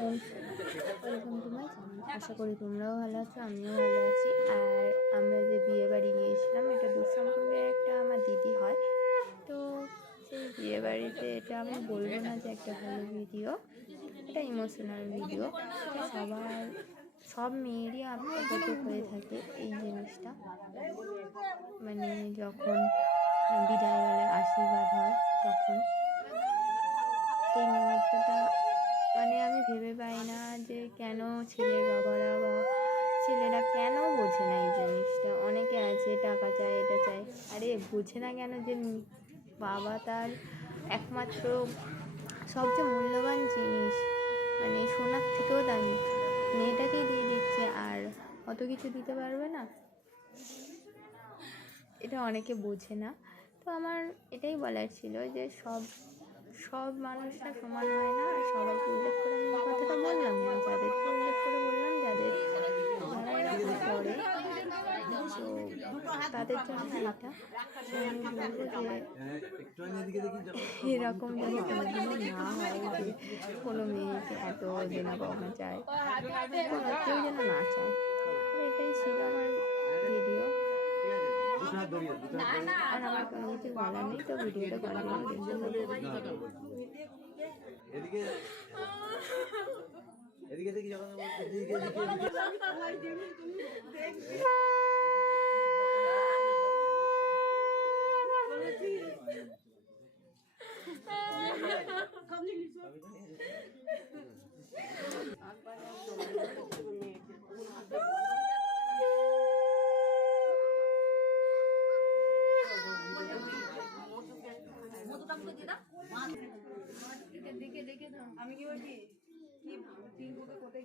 Welcome to my channel. আশা করি তোমরাও ভালো আছো, আমিও ভালো আছি। আর আমরা যে বিয়ে বাড়ি গিয়েছিলাম, এটা দুঃসম্পর্কের একটা আমার দিদি হয়। তো সেই বিয়ে বাড়িতে এটা আমি বলবো না যে একটা ভালো ভিডিও, এটা ইমোশনাল ভিডিও। এটা সব মেয়েরই আপাতত হয়ে থাকে এই জিনিসটা, মানে যখন বিদায়বেলায় আশীর্বাদ হয় তখন সেই মুহূর্তটা মানে আমি ভেবে পাই না যে কেন ছেলের বাবারা বা ছেলেরা কেন বোঝে না এই জিনিসটা। অনেকে আছে টাকা চায়, এটা চায়, আরে বোঝে না কেন যে বাবা তার একমাত্র সবচেয়ে মূল্যবান জিনিস, মানে সোনার থেকেও দামি মেয়েটাকেই দিয়ে দিচ্ছে, আর অত কিছু দিতে পারবে না, এটা অনেকে বোঝে না। তো আমার এটাই বলার ছিল যে সব মানুষরা সমান হয় না, আর সবাইকে উল্লেখ করে আমি এই কথাটা বললাম না, যাদেরকে উল্লেখ করে বললাম যারা এরকম করে, তো তাদের জন্য এটা আমি বলবো যে এরকম যেন কোনোদিনও না হয় যে কোনো মেয়েকে এত দেনা পাওনা চায়, কেউ যেন না চায়। এটাই ছিল আমার ভিডিও, আর আমার কোনো কিছু বলার নেই। তো ভিডিওটা কন্টিনিউ দেখি যখন আমি কি বলছি কি কোথায়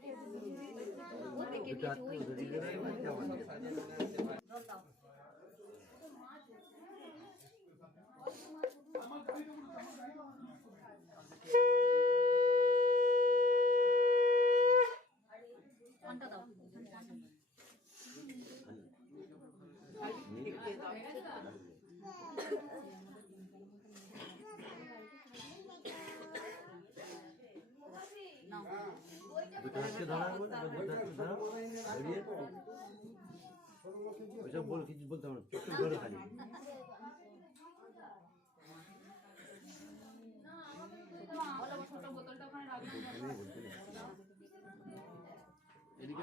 বল কিছু বলতে হবে ধরে খালি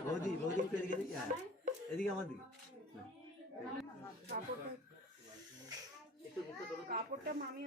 বৌদি বৌদি এদিকে দেখি, এদিকে আমার দিকে কাপড়টা মামি